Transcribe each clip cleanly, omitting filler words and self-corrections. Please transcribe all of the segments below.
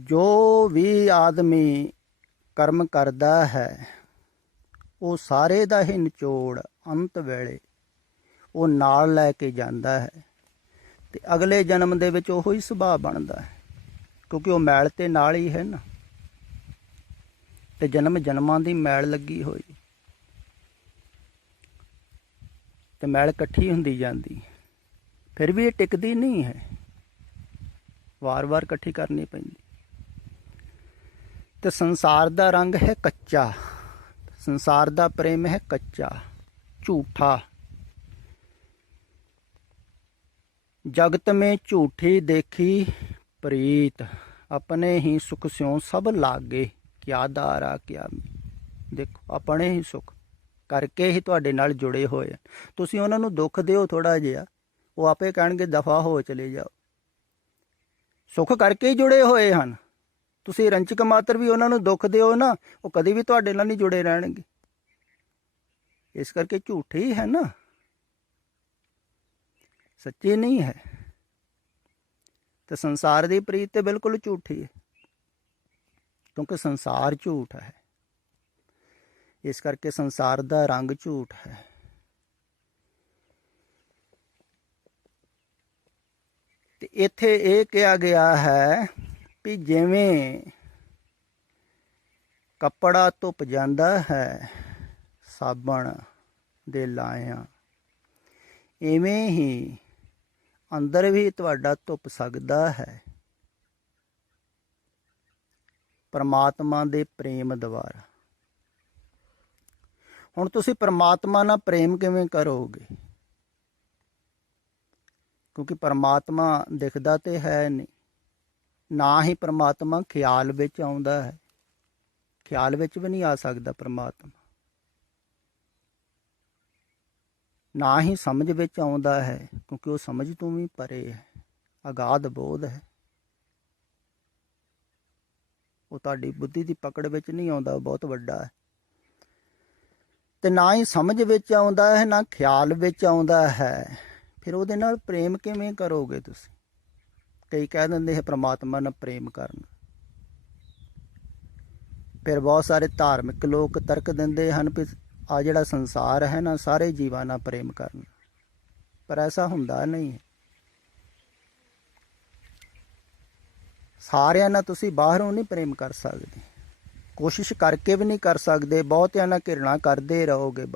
जो भी आदमी कर्म करता है वो सारे ਦਾ ਹੀ ਨਿਚੋੜ ਅੰਤ ਵੇਲੇ ਉਹ ਨਾਲ ਲੈ ਕੇ ਜਾਂਦਾ ਹੈ ਤੇ ਅਗਲੇ ਜਨਮ ਦੇ ਵਿੱਚ ਉਹੀ ਸੁਭਾਅ ਬਣਦਾ ਹੈ ਕਿਉਂਕਿ ਉਹ ਮੈਲ ਤੇ ਨਾਲ ਹੀ ਹੈ ਨਾ ਤੇ ਜਨਮ ਜਨਮਾਂ ਦੀ ਮੈਲ ਲੱਗੀ ਹੋਈ ਤੇ ਮੈਲ ਇਕੱਠੀ ਹੁੰਦੀ ਜਾਂਦੀ ਫਿਰ ਵੀ ਇਹ ਟਿਕਦੀ ਨਹੀਂ ਹੈ ਵਾਰ-ਵਾਰ ਇਕੱਠੀ ਕਰਨੀ ਪੈਂਦੀ ਤੇ ਸੰਸਾਰ ਦਾ ਰੰਗ ਹੈ ਕੱਚਾ संसार दा प्रेम है कच्चा झूठा जगत में झूठी देखी प्रीत अपने ही सुख स्यों सब लागे क्या दारा क्या देखो अपने ही सुख करके ही तुहाडे नाल जुड़े होए तुसीं उन्हां नूं दुख दिओ थोड़ा जिहा वो आपे कहणगे दफा हो चले जाओ सुख करके ही जुड़े होए हन ਤੁਸੀਂ ਰੰਚਕ ਮਾਤਰ ਵੀ ਉਹਨਾਂ ਨੂੰ ਦੁੱਖ ਦਿਓ ਨਾ ਉਹ ਕਦੀ ਵੀ ਤੁਹਾਡੇ ਨਾਲ ਨਹੀਂ ਜੁੜੇ ਰਹਿਣਗੇ ਇਸ ਕਰਕੇ ਝੂਠੇ ਹੀ ਹੈ ਨਾ ਸੱਚੇ ਨਹੀਂ ਹੈ ਤੇ ਸੰਸਾਰ ਦੀ ਪ੍ਰੀਤ ਤੇ ਬਿਲਕੁਲ ਝੂਠੀ ਹੈ ਕਿਉਂਕਿ ਸੰਸਾਰ ਝੂਠ ਹੈ ਇਸ ਕਰਕੇ ਸੰਸਾਰ ਦਾ ਰੰਗ ਝੂਠ ਹੈ ਤੇ ਇੱਥੇ ਇਹ ਕਿਹਾ ਗਿਆ ਹੈ ਵੀ ਜਿਵੇਂ ਕੱਪੜਾ ਧੁੱਪ ਜਾਂਦਾ ਹੈ ਸਾਬਣ ਦੇ ਲਾਇਆਂ ਇਵੇਂ ਹੀ ਅੰਦਰ ਵੀ ਤੁਹਾਡਾ ਧੁੱਪ ਸਕਦਾ ਹੈ ਪਰਮਾਤਮਾ ਦੇ ਪ੍ਰੇਮ ਦੁਆਰਾ ਹੁਣ ਤੁਸੀਂ ਪਰਮਾਤਮਾ ਨਾਲ ਪ੍ਰੇਮ ਕਿਵੇਂ ਕਰੋਗੇ ਕਿਉਂਕਿ ਪਰਮਾਤਮਾ ਦਿਖਦਾ ਤੇ ਹੈ ਨਹੀਂ ना ही परमात्मा ख्याल विच आउंदा है ख्याल विच भी नहीं आ सकता परमात्मा ना ही समझ विच आउंदा है क्योंकि वो समझ तो भी परे है अगाध बोध है वो तुहाडी बुद्धि की पकड़ विच नहीं आउंदा बहुत वड्डा है ते ना ही समझ विच आउंदा है ना ख्याल विच आउंदा है फिर उहदे नाल प्रेम किवें करोगे तुसीं कई कह देंगे है परमात्मा नाल प्रेम करना फिर बहुत सारे धार्मिक लोग तर्क देंगे हैं भी आ जिहड़ा संसार है ना सारे जीवां नाल प्रेम करना पर ऐसा हुंदा नहीं है सारियां नाल तुसीं बाहरों नहीं प्रेम कर सकते कोशिश करके भी नहीं कर सकते बहुतियां नाल घिरना करते रहोगे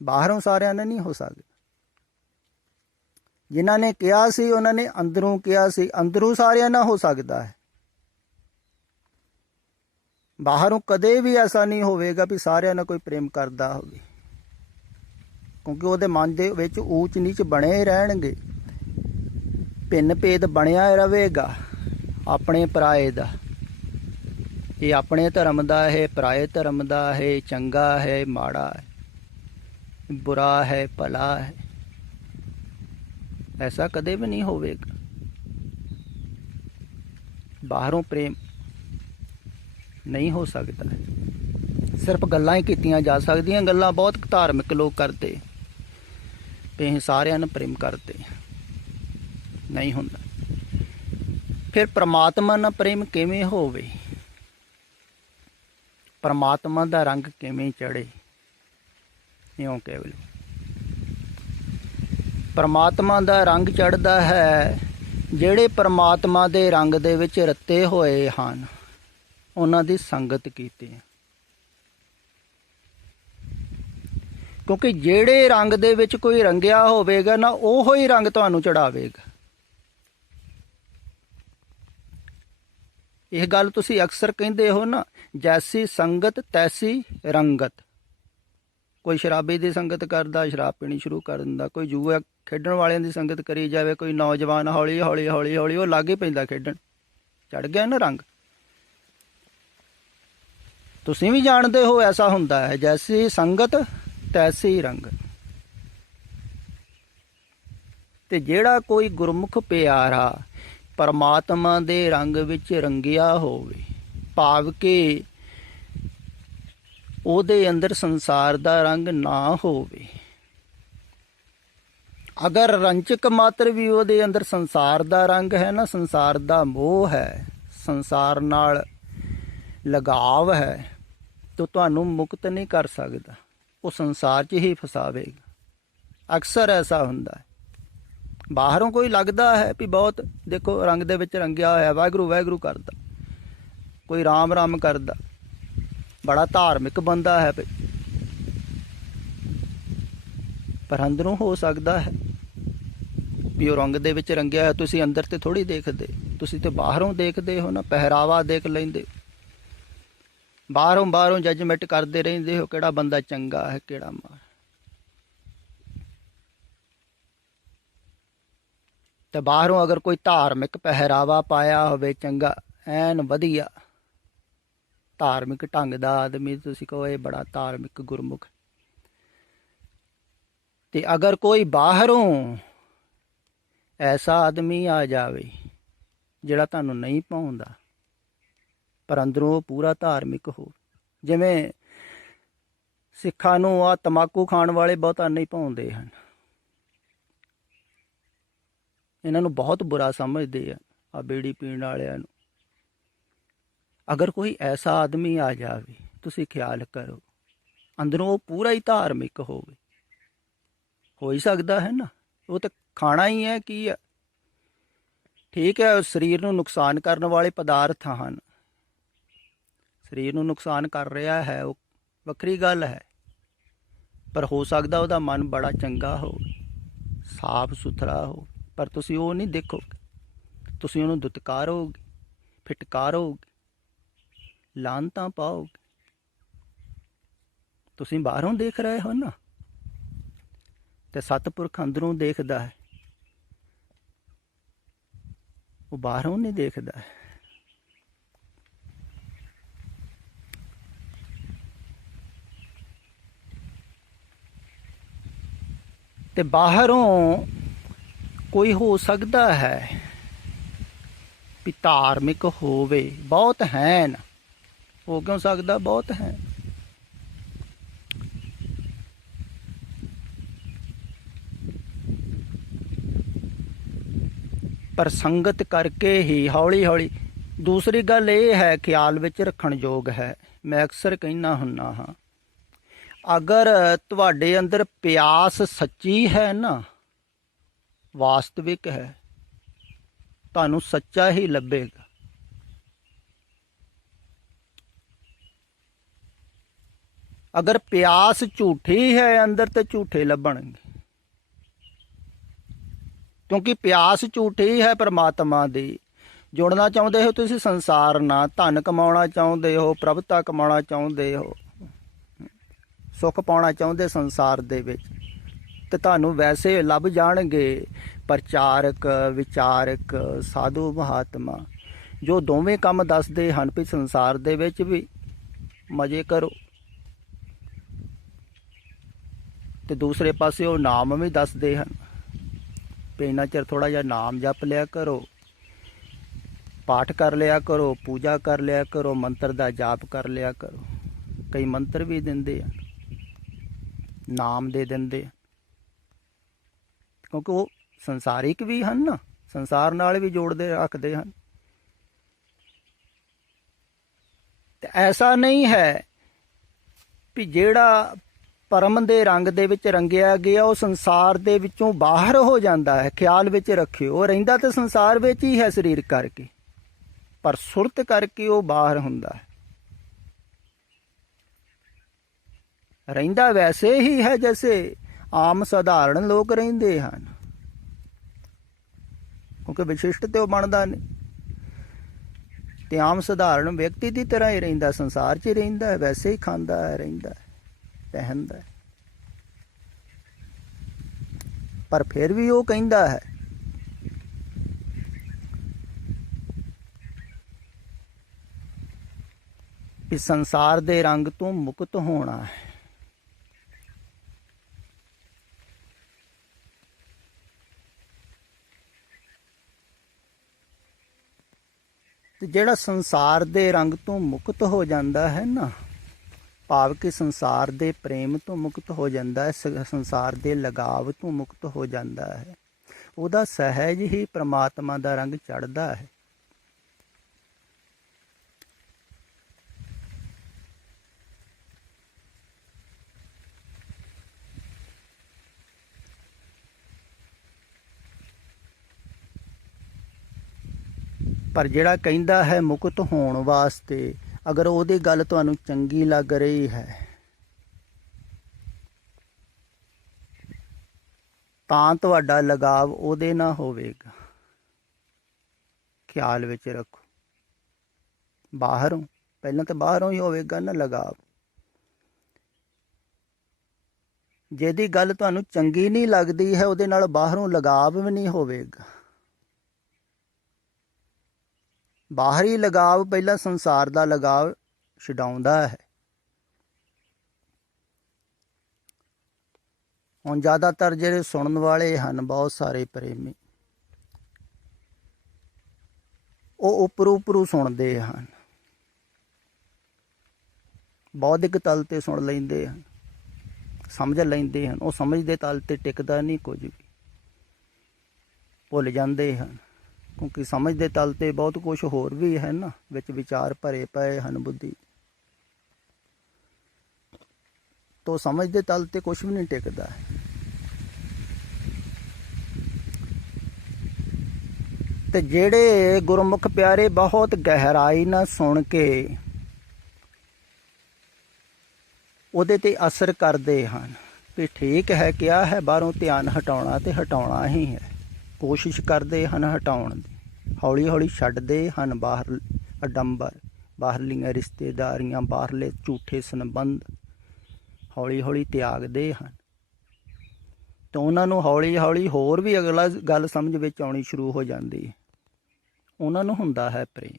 बाहरों सारियां नाल नहीं हो सकते जिन्हां ने कहा सी उन्होंने अंदरों कहा सी अंदरों सारियां ना हो सकता है बाहरों कदे भी ऐसा नहीं होवेगा भी सारियां ना कोई प्रेम करता हो क्योंकि वो मन दे विच ऊच नीच बने रहणगे भिन्न भेद बनिया रहेगा अपने पराए दा ये अपने धर्म दा है पराए धर्म दा है चंगा है माड़ा है बुरा है भला है ऐसा कदे भी नहीं होवेगा बाहरों प्रेम नहीं हो सकता है सिर्फ गल्लां ही कीतियां जा सकदियां गल्लां बहुत धार्मिक लोग करते ते सारियां नूं प्रेम करते नहीं हुंदा फिर परमात्मा नाल प्रेम किवें होवे परमात्मा दा रंग किवें चढ़े इउं केवल परमात्मा दा रंग चढ़दा है ਜਿਹੜੇ परमात्मा दे रंग दे विच रत्ते होए हन उन्हां दी संगत कीती क्योंकि ਜਿਹੜੇ रंग दे विच कोई रंगिया होवेगा ना ओहो ही रंग तुहानूं चढ़ावेगा यह गल तुसीं अक्सर कहिंदे हो ना जैसी संगत तैसी रंगत कोई शराबी की संगत करता शराब पीनी शुरू कर दिंदा कोई जुआ खेडण वालियां दी संगत करी जाए कोई नौजवान हौली हौली हौली हौली वो लाग ही पैंदा खेडण चढ़ गया ना रंग तुसीं भी जानते हो ऐसा हुंदा है जैसी संगत तैसी रंग ते जेड़ा कोई गुरमुख प्यारा परमात्मा दे रंग विच रंगिया होवे भाव के ਉਹਦੇ ਅੰਦਰ ਸੰਸਾਰ ਦਾ ਰੰਗ ਨਾ ਹੋਵੇ ਅਗਰ ਰੰਚਕ ਮਾਤਰ ਵੀ ਉਹਦੇ ਅੰਦਰ ਸੰਸਾਰ ਦਾ ਰੰਗ ਹੈ ਨਾ, ਸੰਸਾਰ ਦਾ ਮੋਹ ਹੈ, ਸੰਸਾਰ ਨਾਲ ਲਗਾਵ ਹੈ, ਤਾਂ ਤੁਹਾਨੂੰ ਮੁਕਤ ਨਹੀਂ ਕਰ ਸਕਦਾ, ਉਹ ਸੰਸਾਰ 'ਚ ਹੀ ਫਸਾਵੇਗਾ। ਅਕਸਰ ਐਸਾ ਹੁੰਦਾ ਹੈ। ਬਾਹਰੋਂ ਕੋਈ ਲੱਗਦਾ ਹੈ ਵੀ ਬਹੁਤ ਦੇਖੋ ਰੰਗ ਦੇ ਵਿੱਚ ਰੰਗਿਆ ਹੋਇਆ, ਵਾਹਿਗੁਰੂ ਵਾਹਿਗੁਰੂ ਕਰਦਾ, ਕੋਈ ਰਾਮ ਰਾਮ ਕਰਦਾ, ਬੜਾ ਧਾਰਮਿਕ ਬੰਦਾ ਹੈ ਭਈ, ਪਰ ਅੰਦਰੋਂ ਹੋ ਸਕਦਾ ਹੈ ਵੀ ਉਹ ਰੰਗ ਦੇ ਵਿੱਚ ਰੰਗਿਆ ਹੋਇਆ, ਤੁਸੀਂ ਅੰਦਰ ਤੇ ਥੋੜ੍ਹੀ ਦੇਖਦੇ, ਤੁਸੀਂ ਤੇ ਬਾਹਰੋਂ ਦੇਖਦੇ ਹੋ ਨਾ, ਪਹਿਰਾਵਾ ਦੇਖ ਲੈਂਦੇ, ਬਾਹਰੋਂ ਜੱਜਮੈਂਟ ਕਰਦੇ ਰਹਿੰਦੇ ਹੋ, ਕਿਹੜਾ ਬੰਦਾ ਚੰਗਾ ਹੈ ਕਿਹੜਾ ਮਾੜਾ। ਤੇ ਬਾਹਰੋਂ ਅਗਰ ਕੋਈ ਧਾਰਮਿਕ ਪਹਿਰਾਵਾ ਪਾਇਆ ਹੋਵੇ ਚੰਗਾ, ਐਨ ਵਧੀਆ ਧਾਰਮਿਕ ਢੰਗ ਦਾ ਆਦਮੀ, ਤੁਸੀਂ ਕਹੋ ਇਹ ਬੜਾ ਧਾਰਮਿਕ ਗੁਰਮੁਖ। ਤੇ ਅਗਰ ਕੋਈ ਬਾਹਰੋਂ ਐਸਾ ਆਦਮੀ ਆ ਜਾਵੇ ਜਿਹੜਾ ਤੁਹਾਨੂੰ ਨਹੀਂ ਭਾਉਂਦਾ, ਪਰ ਅੰਦਰੋਂ ਉਹ ਪੂਰਾ ਧਾਰਮਿਕ ਹੋ, ਜਿਵੇਂ ਸਿੱਖਾਂ ਨੂੰ ਆ ਤੰਬਾਕੂ ਖਾਣ ਵਾਲੇ ਬਹੁਤਾ ਨਹੀਂ ਭਾਉਂਦੇ ਹਨ, ਇਹਨਾਂ ਨੂੰ ਬਹੁਤ ਬੁਰਾ ਸਮਝਦੇ ਆ, ਆ ਬੀੜੀ ਪੀਣ ਵਾਲਿਆਂ ਨੂੰ। ਅਗਰ ਕੋਈ ਐਸਾ ਆਦਮੀ ਆ ਜਾਵੇ, ਤੁਸੀਂ ਖਿਆਲ ਕਰੋ ਅੰਦਰੋਂ ਉਹ ਪੂਰਾ ਹੀ ਧਾਰਮਿਕ ਹੋਵੇ, ਹੋ ਹੀ ਸਕਦਾ ਹੈ ਨਾ, ਉਹ ਤਾਂ ਖਾਣਾ ਹੀ ਹੈ ਕੀ ਹੈ। ਠੀਕ ਹੈ, ਸਰੀਰ ਨੂੰ ਨੁਕਸਾਨ ਕਰਨ ਵਾਲੇ ਪਦਾਰਥ ਹਨ, ਸਰੀਰ ਨੂੰ ਨੁਕਸਾਨ ਕਰ ਰਿਹਾ ਹੈ, ਉਹ ਵੱਖਰੀ ਗੱਲ ਹੈ, ਪਰ ਹੋ ਸਕਦਾ ਉਹਦਾ ਮਨ ਬੜਾ ਚੰਗਾ ਹੋਵੇ, ਸਾਫ ਸੁਥਰਾ ਹੋ, ਪਰ ਤੁਸੀਂ ਉਹ ਨਹੀਂ ਦੇਖੋਗੇ, ਤੁਸੀਂ ਉਹਨੂੰ ਦੁਤਕਾਰੋਗੇ, ਫਿਟਕਾਰੋਗੇ, ਲਾਨਤਾਂ ਪਾਓਗੇ। ਤੁਸੀਂ ਬਾਹਰੋਂ ਦੇਖ ਰਹੇ ਹੋ ਨਾ, ਤੇ ਸਤਿਪੁਰਖ ਅੰਦਰੋਂ ਦੇਖਦਾ ਹੈ, ਉਹ ਬਾਹਰੋਂ ਨਹੀਂ ਦੇਖਦਾ ਹੈ। ਤੇ ਬਾਹਰੋਂ ਕੋਈ ਹੋ ਸਕਦਾ ਹੈ ਵੀ ਧਾਰਮਿਕ ਹੋਵੇ, ਬਹੁਤ ਹੈ, ਹੋ ਕਿਉਂ ਸਕਦਾ, ਬਹੁਤ ਹੈ। ਪਰ ਸੰਗਤ ਕਰਕੇ ਹੀ ਹੌਲੀ ਹੌਲੀ। ਦੂਸਰੀ ਗੱਲ ਇਹ ਹੈ, ਖਿਆਲ ਵਿੱਚ ਰੱਖਣ ਯੋਗ ਹੈ, ਮੈਂ ਅਕਸਰ ਕਹਿੰਦਾ ਹੁੰਦਾ ਹਾਂ, ਅਗਰ ਤੁਹਾਡੇ ਅੰਦਰ ਪਿਆਸ ਸੱਚੀ ਹੈ ਨਾ, ਵਾਸਤਵਿਕ ਹੈ, ਤੁਹਾਨੂੰ ਸੱਚਾ ਹੀ ਲੱਭੇਗਾ। ਅਗਰ ਪਿਆਸ ਝੂਠੀ ਹੈ ਅੰਦਰ, ਤੇ ਝੂਠੇ ਲੱਭਣਗੇ, ਕਿਉਂਕਿ ਪਿਆਸ ਝੂਠੀ ਹੈ ਪਰਮਾਤਮਾ ਦੀ। ਜੁੜਨਾ ਚਾਹੁੰਦੇ ਹੋ ਤੁਸੀਂ ਸੰਸਾਰ ਨਾਲ, ਧਨ ਕਮਾਉਣਾ ਚਾਹੁੰਦੇ ਹੋ, ਪ੍ਰਭਤਾ ਕਮਾਉਣਾ ਚਾਹੁੰਦੇ ਹੋ, ਸੁੱਖ ਪਾਉਣਾ ਚਾਹੁੰਦੇ ਸੰਸਾਰ ਦੇ ਵਿੱਚ, ਤੇ ਤੁਹਾਨੂੰ ਵੈਸੇ ਲੱਭ ਜਾਣਗੇ ਪ੍ਰਚਾਰਕ, ਵਿਚਾਰਕ, ਸਾਧੂ ਮਹਾਤਮਾ, ਜੋ ਦੋਵੇਂ ਕੰਮ ਦੱਸਦੇ ਹਨ ਵੀ ਸੰਸਾਰ ਦੇ ਵਿੱਚ ਵੀ ਮਜ਼ੇ ਕਰੋ, ਤੇ ਦੂਸਰੇ ਪਾਸੇ ਉਹ ਨਾਮ ਵੀ ਦੱਸਦੇ ਹਨ ਵੀ ਇੰਨਾ ਚਿਰ ਥੋੜ੍ਹਾ ਜਿਹਾ ਨਾਮ ਜਪ ਲਿਆ ਕਰੋ, ਪਾਠ ਕਰ ਲਿਆ ਕਰੋ, ਪੂਜਾ ਕਰ ਲਿਆ ਕਰੋ, ਮੰਤਰ ਦਾ ਜਾਪ ਕਰ ਲਿਆ ਕਰੋ। ਕਈ ਮੰਤਰ ਵੀ ਦਿੰਦੇ ਆ, ਨਾਮ ਦੇ ਦਿੰਦੇ ਆ, ਕਿਉਂਕਿ ਉਹ ਸੰਸਾਰਿਕ ਵੀ ਹਨ ਨਾ, ਸੰਸਾਰ ਨਾਲ ਵੀ ਜੋੜਦੇ ਰੱਖਦੇ ਹਨ। ਤੇ ਐਸਾ ਨਹੀਂ ਹੈ ਵੀ ਜਿਹੜਾ ਪਰਮ ਦੇ ਰੰਗ ਦੇ ਵਿੱਚ ਰੰਗਿਆ ਗਿਆ ਉਹ ਸੰਸਾਰ ਦੇ ਵਿੱਚੋਂ ਬਾਹਰ ਹੋ ਜਾਂਦਾ ਹੈ। ਖਿਆਲ ਵਿੱਚ ਰੱਖਿਓ, ਉਹ ਰਹਿੰਦਾ ਤਾਂ ਸੰਸਾਰ ਵਿੱਚ ਹੀ ਹੈ ਸਰੀਰ ਕਰਕੇ, ਪਰ ਸੁਰਤ ਕਰਕੇ ਉਹ ਬਾਹਰ ਹੁੰਦਾ ਹੈ। ਰਹਿੰਦਾ ਵੈਸੇ ਹੀ ਹੈ ਜੈਸੇ ਆਮ ਸਧਾਰਨ ਲੋਕ ਰਹਿੰਦੇ ਹਨ, ਕਿਉਂਕਿ ਵਿਸ਼ਿਸ਼ਟ ਤੇ ਉਹ ਬਣਦਾ ਨਹੀਂ, ਤੇ ਆਮ ਸਧਾਰਨ ਵਿਅਕਤੀ ਦੀ ਤਰ੍ਹਾਂ ਹੀ ਰਹਿੰਦਾ, ਸੰਸਾਰ 'ਚ ਹੀ ਰਹਿੰਦਾ, ਵੈਸੇ ਹੀ ਖਾਂਦਾ ਹੈ, ਰਹਿੰਦਾ, ਪਹਿਨਦਾ, ਪਰ ਫਿਰ ਵੀ ਉਹ ਕਹਿੰਦਾ ਹੈ ਕਿ ਸੰਸਾਰ ਦੇ ਰੰਗ ਤੋਂ ਮੁਕਤ ਹੋਣਾ ਹੈ। ਤੇ ਜਿਹੜਾ ਸੰਸਾਰ ਦੇ ਰੰਗ ਤੋਂ ਮੁਕਤ ਹੋ ਜਾਂਦਾ ਹੈ ਨਾ, ਭਾਵ ਕਿ ਸੰਸਾਰ ਦੇ ਪ੍ਰੇਮ ਤੋਂ ਮੁਕਤ ਹੋ ਜਾਂਦਾ ਹੈ, ਸੰਸਾਰ ਦੇ ਲਗਾਵ ਤੋਂ ਮੁਕਤ ਹੋ ਜਾਂਦਾ ਹੈ। ਉਹਦਾ ਸਹਿਜ ਹੀ ਪ੍ਰਮਾਤਮਾ ਦਾ ਰੰਗ ਚੜ੍ਹਦਾ ਹੈ। ਪਰ ਜਿਹੜਾ ਕਹਿੰਦਾ ਹੈ ਮੁਕਤ ਹੋਣ ਵਾਸਤੇ, ਅਗਰ ਉਹਦੀ ਗੱਲ ਤੁਹਾਨੂੰ ਚੰਗੀ ਲੱਗ ਰਹੀ ਹੈ ਤਾਂ ਤੁਹਾਡਾ ਲਗਾਵ ਉਹਦੇ ਨਾਲ ਹੋਵੇਗਾ। ਖਿਆਲ ਵਿੱਚ ਰੱਖੋ, ਬਾਹਰੋਂ ਪਹਿਲਾਂ ਤਾਂ ਬਾਹਰੋਂ ਹੀ ਹੋਵੇਗਾ ਨਾ ਲਗਾਵ। ਜਿਹਦੀ ਗੱਲ ਤੁਹਾਨੂੰ ਚੰਗੀ ਨਹੀਂ ਲੱਗਦੀ ਹੈ ਉਹਦੇ ਨਾਲ ਬਾਹਰੋਂ ਲਗਾਵ ਵੀ ਨਹੀਂ ਹੋਵੇਗਾ। ਬਾਹਰੀ ਲਗਾਵ ਪਹਿਲਾਂ ਸੰਸਾਰ ਦਾ ਲਗਾਵ ਛਡਾਉਂਦਾ ਹੈ। ਹੁਣ ਜ਼ਿਆਦਾਤਰ ਜਿਹੜੇ ਸੁਣਨ ਵਾਲੇ ਹਨ, ਬਹੁਤ ਸਾਰੇ ਪ੍ਰੇਮੀ, ਉਹ ਉੱਪਰੋਂ ਸੁਣਦੇ ਹਨ, ਬੌਧਿਕ ਤਲ ਤੇ ਸੁਣ ਲੈਂਦੇ ਹਨ, ਸਮਝ ਲੈਂਦੇ ਹਨ। ਉਹ ਸਮਝ ਦੇ ਤਲ ਤੇ ਟਿਕਦਾ ਨਹੀਂ ਕੁਝ ਵੀ, ਭੁੱਲ ਜਾਂਦੇ ਹਨ। ਕਿਉਂਕਿ ਸਮਝ ਦੇ ਤਲ ਤੇ ਬਹੁਤ ਕੁਝ ਹੋਰ ਵੀ ਹੈ ਨਾ, ਵਿੱਚ ਵਿਚਾਰ ਭਰੇ ਪਏ ਹਨ ਬੁੱਧੀ ਤੋਂ। ਸਮਝ ਦੇ ਤਲ ਤੇ ਕੁਝ ਵੀ ਨਹੀਂ ਟਿਕਦਾ। ਤੇ ਜਿਹੜੇ ਗੁਰਮੁਖ ਪਿਆਰੇ ਬਹੁਤ ਗਹਿਰਾਈ ਨਾਲ ਸੁਣ ਕੇ ਉਹਦੇ ਤੇ ਅਸਰ ਕਰਦੇ ਹਨ ਵੀ ਠੀਕ ਹੈ, ਕਿਹਾ ਹੈ ਬਾਹਰੋਂ ਧਿਆਨ ਹਟਾਉਣਾ ਤੇ ਹਟਾਉਣਾ ਹੀ ਹੈ, ਕੋਸ਼ਿਸ਼ ਕਰਦੇ ਹਨ ਹਟਾਉਣ ਦੀ। ਹੌਲੀ ਹੌਲੀ ਛੱਡਦੇ ਹਨ ਬਾਹਰ ਅਡੰਬਰ, ਬਾਹਰਲੀਆਂ ਰਿਸ਼ਤੇਦਾਰੀਆਂ, ਬਾਹਰਲੇ ਝੂਠੇ ਸੰਬੰਧ ਹੌਲੀ ਹੌਲੀ ਤਿਆਗਦੇ ਹਨ। ਤਾਂ ਉਹਨਾਂ ਨੂੰ ਹੌਲੀ ਹੌਲੀ ਹੋਰ ਵੀ ਅਗਲਾ ਗੱਲ ਸਮਝ ਵਿੱਚ ਆਉਣੀ ਸ਼ੁਰੂ ਹੋ ਜਾਂਦੀ ਹੈ। ਉਹਨਾਂ ਨੂੰ ਹੁੰਦਾ ਹੈ ਪ੍ਰੇਮ।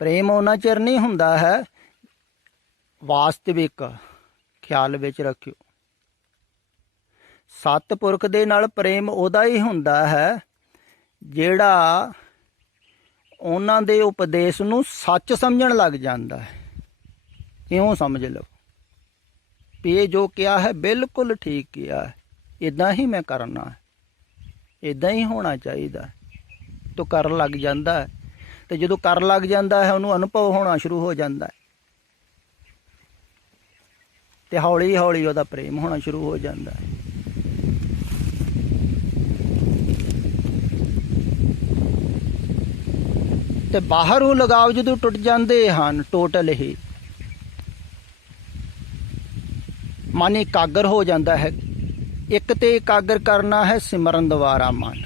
ਪ੍ਰੇਮ ਉਹਨਾਂ ਚਿਰ ਨਹੀਂ ਹੁੰਦਾ ਹੈ ਵਾਸਤਵਿਕ, ਖਿਆਲ ਵਿੱਚ ਰੱਖਿਓ। ਸਤਿਪੁਰਖ ਦੇ ਨਾਲ ਪ੍ਰੇਮ ਉਹਦਾ ਹੀ ਹੁੰਦਾ ਹੈ ਜਿਹੜਾ ਉਹਨਾਂ ਦੇ ਉਪਦੇਸ਼ ਨੂੰ ਸੱਚ ਸਮਝਣ ਲੱਗ ਜਾਂਦਾ ਹੈ। ਇਉਂ ਸਮਝ ਲਓ ਵੀ ਇਹ ਜੋ ਕਿਹਾ ਹੈ ਬਿਲਕੁਲ ਠੀਕ ਕਿਹਾ ਹੈ, ਇੱਦਾਂ ਹੀ ਮੈਂ ਕਰਨਾ ਹੈ, ਇੱਦਾਂ ਹੀ ਹੋਣਾ ਚਾਹੀਦਾ। ਤੋ ਕਰਨ ਲੱਗ ਜਾਂਦਾ ਹੈ, ਤੇ ਜਦੋਂ ਕਰਨ ਲੱਗ ਜਾਂਦਾ ਹੈ ਉਹਨੂੰ ਅਨੁਭਵ ਹੋਣਾ ਸ਼ੁਰੂ ਹੋ ਜਾਂਦਾ ਹੈ, ਤੇ ਹੌਲੀ ਹੌਲੀ ਉਹਦਾ ਪ੍ਰੇਮ ਹੋਣਾ ਸ਼ੁਰੂ ਹੋ ਜਾਂਦਾ ਹੈ। ਤੇ ਬਾਹਰੋਂ ਲਗਾਵ ਜਦੋਂ ਟੁੱਟ ਜਾਂਦੇ ਹਨ ਟੋਟਲ ਹੀ, ਮਨ ਇਕਾਗਰ ਹੋ ਜਾਂਦਾ ਹੈ। ਇੱਕ ਤੇ ਇਕਾਗਰ ਕਰਨਾ ਹੈ ਸਿਮਰਨ ਦੁਆਰਾ, ਮਨ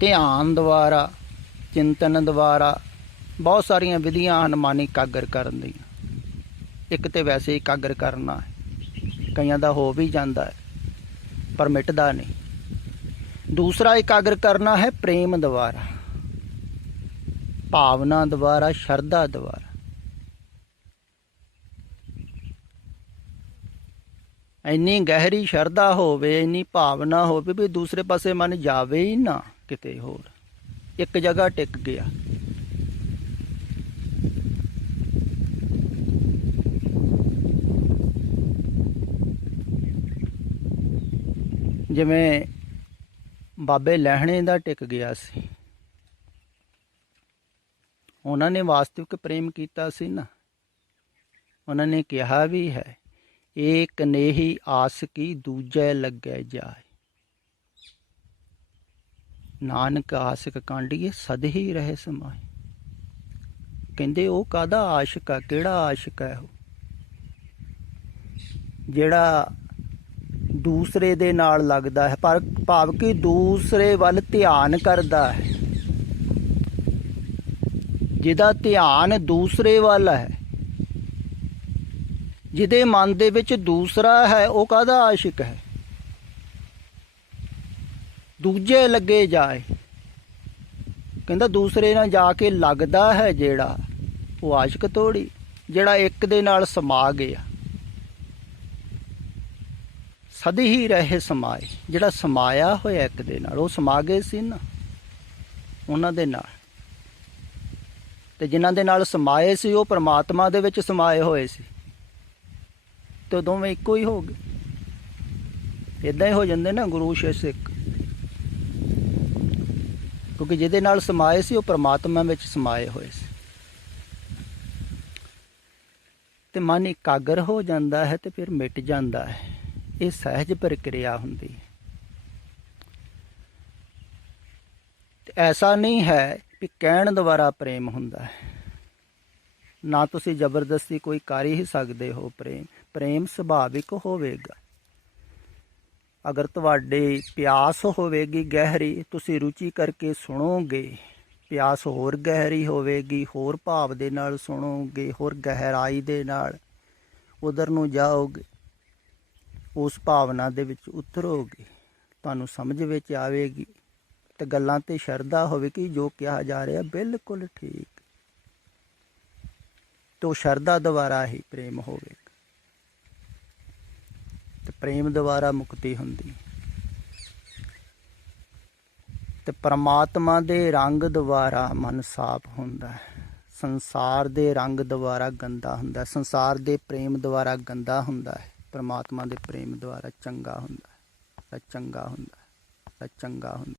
ਧਿਆਨ ਦੁਆਰਾ, ਚਿੰਤਨ ਦੁਆਰਾ, ਬਹੁਤ ਸਾਰੀਆਂ ਵਿਧੀਆਂ ਹਨ ਮਨ ਇਕਾਗਰ ਕਰਨ ਦੀਆਂ। ਇੱਕ ਤੇ ਵੈਸੇ ਇਕਾਗਰ ਕਰਨਾ ਹੈ, ਕਈਆਂ ਦਾ ਹੋ ਵੀ ਜਾਂਦਾ ਹੈ ਪਰ ਮਿਟਦਾ ਨਹੀਂ। ਦੂਸਰਾ ਇਕਾਗਰ ਕਰਨਾ ਹੈ ਪ੍ਰੇਮ ਦੁਆਰਾ, ਭਾਵਨਾ ਦੁਆਰਾ, ਸ਼ਰਧਾ ਦੁਆਰਾ। ਇੰਨੀ ਗਹਿਰੀ ਸ਼ਰਧਾ ਹੋਵੇ, ਇੰਨੀ ਭਾਵਨਾ ਹੋਵੇ ਵੀ ਦੂਸਰੇ ਪਾਸੇ ਮਨ ਜਾਵੇ ਹੀ ਨਾ ਕਿਤੇ ਹੋਰ, ਇੱਕ ਜਗ੍ਹਾ ਟਿਕ ਗਿਆ। ਜਿਵੇਂ ਬਾਬੇ ਲਹਿਣੇ ਦਾ ਟਿਕ ਗਿਆ ਸੀ, ਉਹਨਾਂ ਨੇ ਵਾਸਤਵਿਕ ਪ੍ਰੇਮ ਕੀਤਾ ਸੀ ਨਾ। ਉਹਨਾਂ ਨੇ ਕਿਹਾ ਵੀ ਹੈ, ਏਕ ਨੇਹੀ ਆਸਕੀ ਦੂਜੈ ਲੱਗੈ ਜਾਏ, ਨਾਨਕ ਆਸ਼ਿਕ ਕਾਂਡੀਏ ਸਦ ਹੀ ਰਹੇ ਸਮਾਏ। ਕਹਿੰਦੇ ਉਹ ਕਾਹਦਾ ਆਸ਼ਿਕ ਆ, ਕਿਹੜਾ ਆਸ਼ਿਕ ਹੈ ਉਹ ਜਿਹੜਾ ਦੂਸਰੇ ਦੇ ਨਾਲ ਲੱਗਦਾ ਹੈ, ਪਰ ਭਾਵ ਕਿ ਦੂਸਰੇ ਵੱਲ ਧਿਆਨ ਕਰਦਾ ਹੈ, ਜਿਹਦਾ ਧਿਆਨ ਦੂਸਰੇ ਵੱਲ ਹੈ, ਜਿਹਦੇ ਮਨ ਦੇ ਵਿੱਚ ਦੂਸਰਾ ਹੈ, ਉਹ ਕਾਹਦਾ ਆਸ਼ਿਕ ਹੈ। ਦੂਜੇ ਲੱਗੇ ਜਾਏ, ਕਹਿੰਦਾ ਦੂਸਰੇ ਨਾਲ ਜਾ ਕੇ ਲੱਗਦਾ ਹੈ ਜਿਹੜਾ, ਉਹ ਆਸ਼ਿਕ ਥੋੜੀ। ਜਿਹੜਾ ਇੱਕ ਦੇ ਨਾਲ ਸਮਾ ਗਿਆ, ਸਦ ਹੀ ਰਹੇ ਸਮਾਏ, ਜਿਹੜਾ ਸਮਾਇਆ ਹੋਇਆ ਇੱਕ ਦੇ ਨਾਲ, ਉਹ ਸਮਾ ਗਏ ਸੀ ਨਾ। ਉਹਨਾਂ ਦੇ ਨਾਲ, ਤੇ ਜਿਨ੍ਹਾਂ ਦੇ ਨਾਲ ਸਮਾਏ ਸੀ ਉਹ ਪਰਮਾਤਮਾ ਦੇ ਵਿੱਚ ਸਮਾਏ ਹੋਏ ਸੀ, ਤੇ ਦੋਵੇਂ ਇੱਕੋ ਹੀ ਹੋ ਗਏ। ਇਦਾਂ ਹੀ ਹੋ ਜਾਂਦੇ ਨਾ ਗੁਰੂ ਸ਼ਿष्य ਸਿੱਖ, ਕਿਉਂਕਿ ਜਿਹਦੇ ਨਾਲ ਸਮਾਏ ਸੀ ਉਹ ਪਰਮਾਤਮਾ ਵਿੱਚ ਸਮਾਏ ਹੋਏ ਸੀ। ਤੇ ਮਨ ਇਕਾਗਰ ਹੋ ਜਾਂਦਾ ਹੈ ਤੇ ਫਿਰ ਮਿਟ ਜਾਂਦਾ ਹੈ। ਇਹ ਸਹਿਜ ਪ੍ਰਕਿਰਿਆ ਹੁੰਦੀ ਹੈ। ਤੇ ਐਸਾ ਨਹੀਂ ਹੈ ਕਿ ਕਹਿਣ ਦੁਆਰਾ ਪ੍ਰੇਮ ਹੁੰਦਾ ਹੈ, ਨਾ ਤੁਸੀਂ ਜ਼ਬਰਦਸਤੀ ਕੋਈ ਕਰ ਹੀ ਸਕਦੇ ਹੋ। ਪ੍ਰੇਮ ਸੁਭਾਵਿਕ ਹੋਵੇਗਾ। ਅਗਰ ਤੁਹਾਡੀ ਪਿਆਸ ਹੋਵੇਗੀ ਗਹਿਰੀ, ਤੁਸੀਂ ਰੁਚੀ ਕਰਕੇ ਸੁਣੋਗੇ, ਪਿਆਸ ਹੋਰ ਗਹਿਰੀ ਹੋਵੇਗੀ, ਹੋਰ ਭਾਵ ਦੇ ਨਾਲ ਸੁਣੋਗੇ, ਹੋਰ ਗਹਿਰਾਈ ਦੇ ਨਾਲ ਉਧਰ ਨੂੰ ਜਾਓਗੇ, ਉਸ ਭਾਵਨਾ ਦੇ ਵਿੱਚ ਉਤਰੋਗੇ, ਤੁਹਾਨੂੰ ਸਮਝ ਵਿੱਚ ਆਵੇਗੀ, ਤੇ ਗੱਲਾਂ ਤੇ ਸ਼ਰਧਾ ਹੋਵੇਗੀ, ਜੋ ਕਿਹਾ ਜਾ ਰਿਹਾ ਬਿਲਕੁਲ ਠੀਕ, ਤੇ ਉਹ ਸ਼ਰਧਾ ਦੁਆਰਾ ਹੀ ਪ੍ਰੇਮ ਹੋਵੇਗਾ, ਤੇ ਪ੍ਰੇਮ ਦੁਆਰਾ ਮੁਕਤੀ ਹੁੰਦੀ। ਤੇ ਪਰਮਾਤਮਾ ਦੇ ਰੰਗ ਦੁਆਰਾ ਮਨ ਸਾਫ਼ ਹੁੰਦਾ ਹੈ। ਸੰਸਾਰ ਦੇ ਰੰਗ ਦੁਆਰਾ ਗੰਦਾ ਹੁੰਦਾ, ਸੰਸਾਰ ਦੇ ਪ੍ਰੇਮ ਦੁਆਰਾ ਗੰਦਾ ਹੁੰਦਾ ਹੈ, ਪਰਮਾਤਮਾ ਦੇ ਪ੍ਰੇਮ ਦੁਆਰਾ ਚੰਗਾ ਹੁੰਦਾ ਹੈ, ਚੰਗਾ ਹੁੰਦਾ ਹੈ, ਚੰਗਾ ਹੁੰਦਾ।